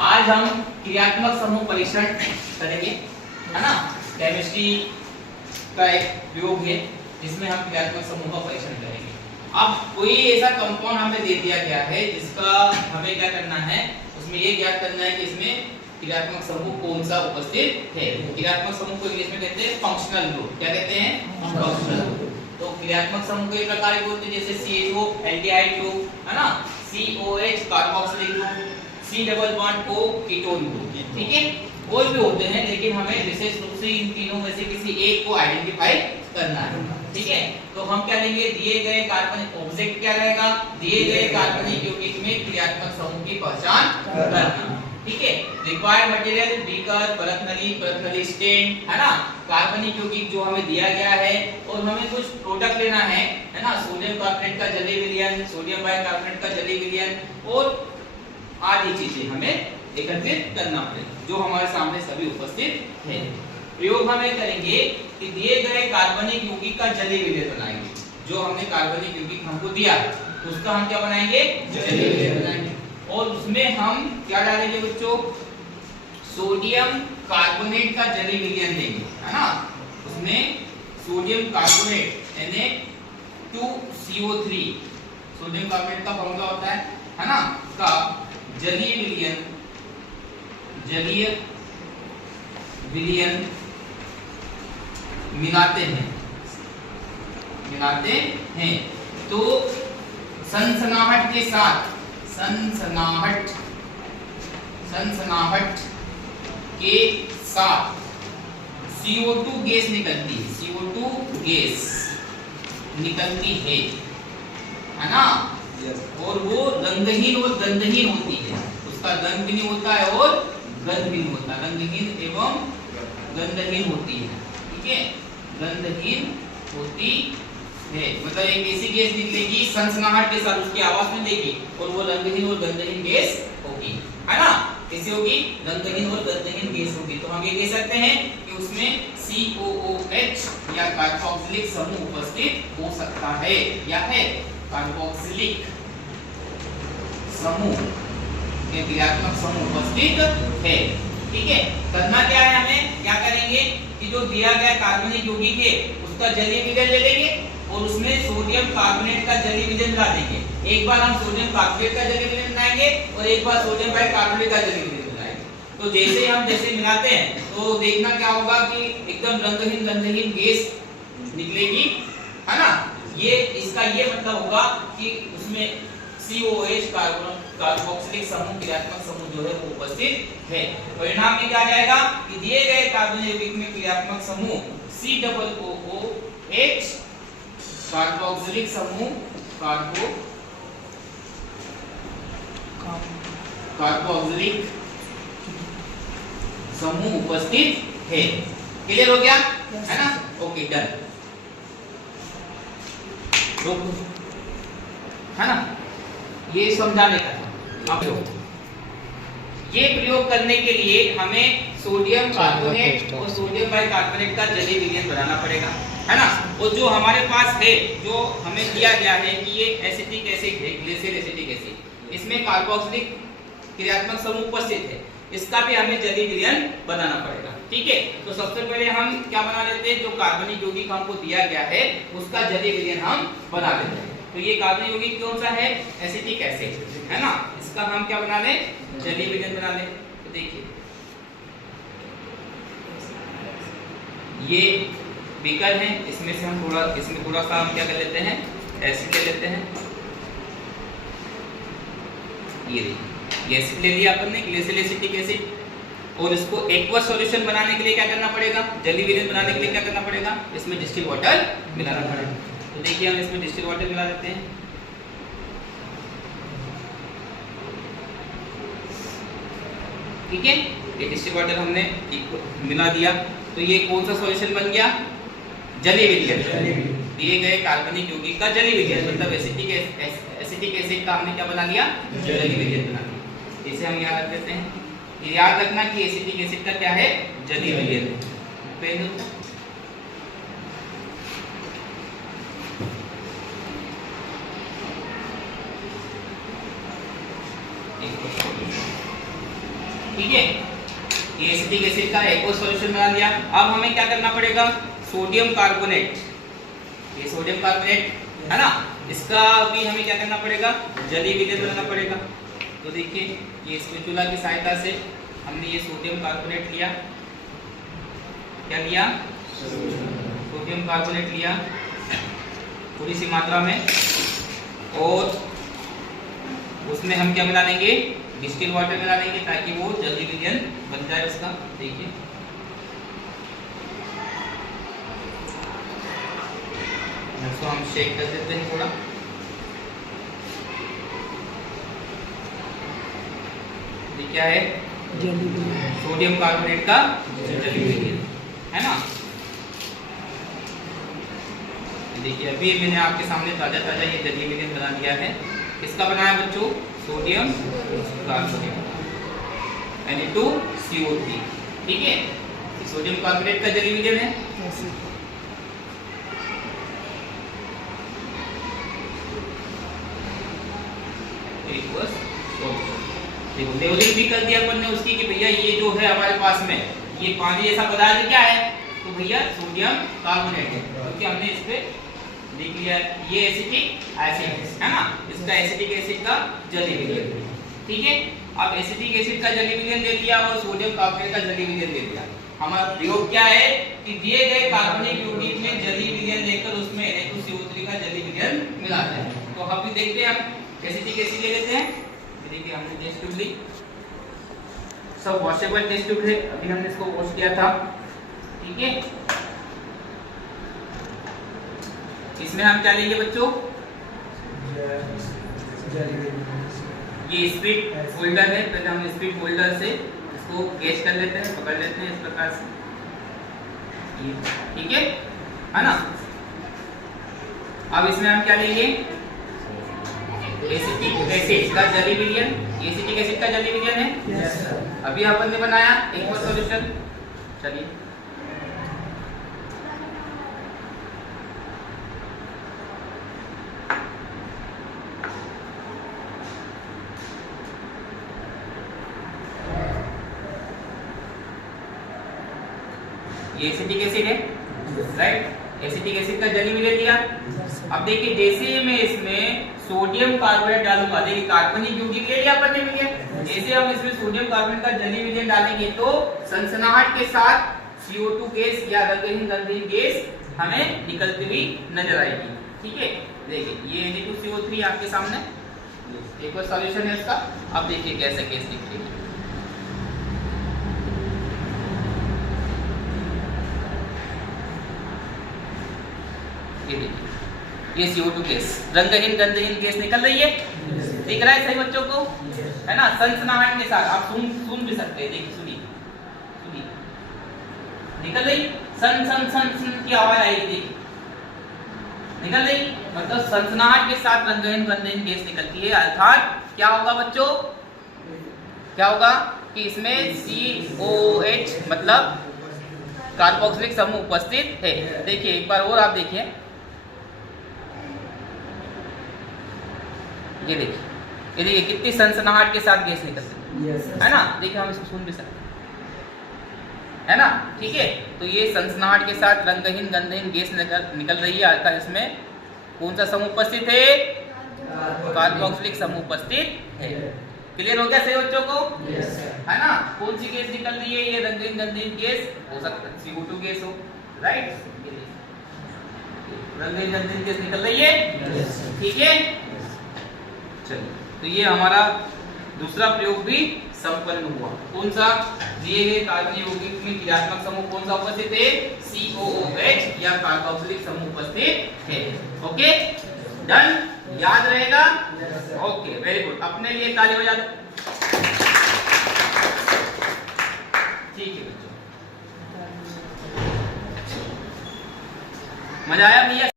आज हम क्रियात्मक समूह परीक्षण करेंगे, है ना। केमिस्ट्री का एक प्रयोग है जिसमें हम क्रियात्मक समूह का परीक्षण करेंगे। अब कोई ऐसा कंपाउंड हमें दे दिया गया है जिसका हमें क्या करना है, उसमें ये ज्ञात करना है कि इसमें क्रियात्मक समूह कौन सा उपस्थित है। क्रियात्मक समूह को इंग्लिश में कहते हैं फंक्शनल ग्रुप। क्या कहते हैं? Functional group. तो क्रियात्मक समूह कई प्रकार के होते हैं, जैसे CHO एल्डिहाइड ग्रुप, है ना, COH carboxylic group, C double bond O ketone group, ठीक है। और भी होते हैं, लेकिन हमें विशेष रूप से इन तीनों में से किसी एक को आइडेंटिफाई करना है, ठीक है। तो हम क्या लेंगे, दिए गए कार्बनिक ऑब्जेक्ट क्या रहेगा, दिए गए कार्बनिक यौगिक में क्रियात्मक समूह की पहचान करना, ठीक है। रिक्वायर्ड मटेरियल बीकर, परतनली स्टेन, है ना, कार्बनिक यौगिक जो हमें दिया गया है, और हमें कुछ प्रोडक्ट लेना है ना, सोडियम कार्बोनेट का जलीय विलयन, सोडियम बाइकार्बोनेट का जलीय विलयन और आदि चीजें हमें एकत्रित करना पड़ेगा जो हमारे सामने सभी उपस्थित है। प्रयोग हमें करेंगे कि दिए गए कार्बनिक यौगिक का जलीय विलयन बनाएंगे। जो हमने कार्बनिक यौगिक हमको दिया उसका हम क्या बनाएंगे, जलीय विलयन बनाएंगे। और उसमें हम क्या डालेंगे बच्चों, सोडियम कार्बोनेट का जलीय विलयन देंगे, है ना। उसमें sodium carbonate Na2CO3, sodium carbonate का फॉर्मूला होता है ना, का जलीय विलयन मिलाते हैं तो सनसनाहट के साथ CO2 गैस निकलती है ना। और वो रंगहीन और गंधहीन होती है, उसका रंग भी नहीं होता है और गंध भी नहीं होता, रंगहीन एवं गंधहीन होती है, ठीक है, गंधहीन होती है। मतलब एक ऐसी गैस निकलेगी सनसनाहट के साथ, उसकी आवाज में देगी, और वो रंगहीन और गंधहीन गैस होगी, है ना। कैसी होगी, रंगहीन और गंधहीन गैस होगी। तो हम ये कह सकते हैं कि उसमें COOH या कार्बोक्सिलिक समूह उपस्थित हो सकता है, या है कार्बोक्सिलिक समूह के क्रियात्मक समूह उपस्थित है, ठीक है। करना क्या है, हमें क्या करेंगे कि जो दिया गया कार्बनिक यौगिक है उसका जलीय विलयन ले लेंगे और उसमें सोडियम कार्बोनेट का जलीय विलयन मिला देंगे। एक बार हम सोडियम कार्बोनेट का जलीय विलयन बनाएंगे और एक बार सोडियम बाइकार्बोनेट का जलीय विलयन बनाएंगे। तो जैसे मिलाते हैं तो देखना क्या होगा कि एकदम रंगहीन गंधहीन गैस निकलेगी, है ना। ये इसका ये मतलब होगा कि उसमें COH कार्बोक्सिलिक समूह क्रियात्मक समूह जो है वो उपस्थित है। परिणाम में क्या जाएगा कि दिए गए कार्बनिक यौगिक में क्रियात्मक समूह COOH कार्बोक्सिलिक समूह कार्बोक्सिलिक समूह उपस्थित है। क्लियर हो गया, है ना। ओके, डन, है ना। ये समझाने का था। अब ये प्रयोग करने के लिए हमें सोडियम कार्बोनेट और सोडियम बाइकार्बोनेट का जलीय विलयन बनाना पड़ेगा, है ना। और जो हमारे पास है, जो हमें दिया गया है कि ये एसिटिक एसिड है, ग्लेशियल एसिटिक एसिड, इसमें कार्बोक्सिलिक क्रियात्मक समूह उपस्थित है, इसका भी हमें जलीय विलयन बनाना पड़ेगा, ठीक है। तो सबसे पहले हम क्या बना लेते हैं, जो कार्बनिक यौगिक हमको दिया गया है उसका जलीय विलयन हम बना लेते हैं। तो ये कार्बनिक यौगिक कौन सा है, एसिटिक एसिड, है ना। इसका हम क्या बना लें, जलीय विलयन बना लें। तो देखिए ये बीकर है, इसमें से हम थोड़ा सा हम क्या कर लेते हैं, एसिड ले लेते हैं। ये एसिड ले लिया अपन ने, ग्लेशियल एसिटिक एसिड। और इसको एक्वस सॉल्यूशन बनाने के लिए क्या करना पड़ेगा, जलीय विलयन बनाने के लिए क्या करना पड़ेगा, इसमें डिस्टिल वाटर मिलाना पड़ेगा। तो देखिए हम इसमें डिस्टिल वाटर मिला देते हैं। ठीक है, ये डिस्टिल वाटर हमने मिला दिया। तो ये कौन सा सॉल्यूशन बन गया, जलीय विलयन। दिए गए कार्बनिक यौगिक का जलीय विलयन, मतलब एसिटिक एसिड का हमने क्या बना लिया, जलीय विलयन बना लिया। इसे हम याद रख देते हैं। याद रखना कि एसिटिक एसिड का क्या है, जलीय विलयन। ठीक है, ये एसिटिक एसिड का एक और सॉल्यूशन बना लिया। अब हमें क्या करना पड़ेगा, सोडियम कार्बोनेट, ये सोडियम कार्बोनेट है ना, इसका भी हमें क्या करना पड़ेगा, जलीय विलयन बनाना पड़ेगा। तो देखिए ये स्पैचुला की सहायता से हमने ये सोडियम कार्बोनेट लिया, क्या लिया, सोडियम कार्बोनेट लिया थोड़ी सी मात्रा में, और उसमें हम क्या मिला देंगे, डिस्टिल वाटर मिला देंगे ताकि वो जल्दी विलयन बन जाए उसका। देखिए इसको हम शेक कर देते हैं थोड़ा, ये क्या है, सोडियम कार्बोनेट का जलीय विलयन है ना। देखिए अभी मैंने आपके सामने ताजा ताजा ये जलीय विलयन बना दिया है। किसका बनाया बच्चों, सोडियम कार्बोनेट Na2CO3, ठीक है, सोडियम कार्बोनेट का जलीय विलयन है। देखो लेवलिंग भी कर दिया अपन ने उसकी कि भैया ये जो है हमारे पास में ये पानी जैसा पदार्थ क्या है, तो भैया सोडियम कार्बोनेट है, क्योंकि हमने इस पे लिख लिया ये एसिटिक एसिड है ना, इसका एसिटिक एसिड का जलीय विलयन, ठीक है। अब एसिटिक एसिड का जलीय विलयन दे दिया और सोडियम कार्बोनेट का जलीय विलयन दे दिया। हमारा प्रयोग क्या है कि दिए गए कार्बनिक यौगिक में जलीय विलयन लेकर उसमें Na2CO3 का जलीय विलयन मिलाते हैं। तो हम भी देखते हैं, हम एसिटिक एसिड ले लेते हैं। देखिए हमने टेस्ट ट्यूब ली, सब वॉशेबल टेस्ट ट्यूब है, अभी हमने इसको वॉश किया था, ठीक है। इसमें हम क्या लेंगे बच्चों, ये स्पीड होल्डर है, पहले हम स्पीड होल्डर से इसको गेज कर लेते हैं, पकड़ लेते हैं इस प्रकार से, ठीक है ना। अब इसमें हम क्या लेंगे, एसिटिक एसिड का जलीय विलयन, एसिटिक एसिड का जलीय विलयन है। yes, अभी अपन ने बनाया एक और सॉल्यूशन, चलिए ये एसिटिक एसिड है, राइट, एसिटिक एसिड का जलीय विलयन लिया। अब देखिए जैसे मैं इसमें सोडियम कार्बोनेट डालूंगा, देखिए कार्बनिक यौगिक ले लिया अपन ने भैया, जैसे हम इसमें सोडियम कार्बोनेट का जलीय विलयन डालेंगे तो सनसनाहट के साथ CO2 गैस या रंगहीन गंधहीन गैस हमें निकलती हुई नजर आएगी, ठीक है। देखिए ये Na2CO3 आपके सामने एक और सॉल्यूशन है इसका। अब देखिए कैसे गैस निकलेगी, ये देखिए ये CO2 गैस, रंगहीन गंधहीन गैस निकल रही है, दिख रहा है सही बच्चों को, है ना, सनसनाहट के साथ। आप सुन भी सकते हैं, देखिए सुनिए सुनिए, निकल रही, सन सन सन सन की आवाज आई, देखिए निकल रही, मतलब सनसनाहट के साथ रंगहीन गंधहीन गैस निकलती है। अर्थात क्या होगा बच्चों, क्या होगा कि इसमें COH मतलब कार्बोक्सिलिक समूह उपस्थित है। देखिए एक बार और आप देखिए, ये देखिए कितनी सनसनाहट के साथ गैस निकलती है, है ना। देखिए हम इसको सुन भी सकते हैं, है ना, ठीक है। तो ये सनसनाहट के साथ रंगहीन गंधहीन गैस निकल रही है, अर्थात इसमें कौन सा समूह उपस्थित है, कार्बोक्सिलिक समूह उपस्थित है। क्लियर हो गया सही बच्चों को, है ना। कौन सी गैस निकल रही है, ये रंगहीन गंधहीन गैस हो सकता है CO2 गैस हो, राइट, रंगहीन गंधहीन गैस निकल रही है, ठीक है। चलिए तो ये हमारा दूसरा प्रयोग भी संपन्न हुआ। कौन सा, दिए गए कार्बनिक यौगिक में क्रियात्मक समूह कौन सा उपस्थित है, COOH या कार्बोक्सिलिक समूह उपस्थित है। ओके डन, याद रहेगा, ओके वेरी गुड, अपने लिए ताली बजा दो, ठीक है बच्चों, मजा आया भैया।